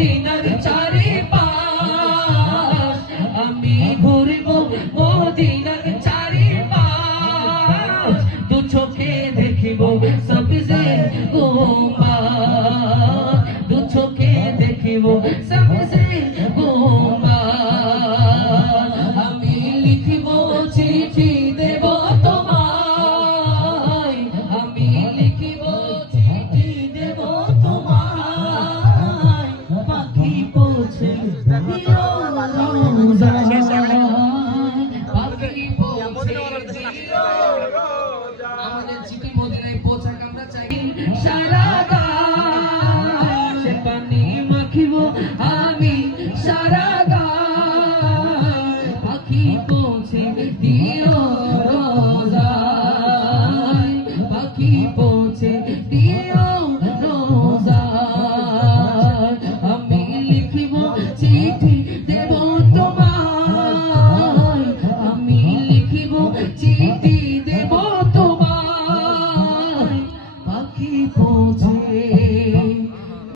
মদিনার চারিপাশ, আমি ঘুরবো মদিনার চারিপাশ, দু চোখে দেখিব সবজে গুম্বাদ, দু চোখে দেখিব সবজে গুম্বাদ। আমি লিখিব চিঠি দেব তোমায়, আমি লিখিব চিঠি দেব তোমায়, পাখি পৌঁছে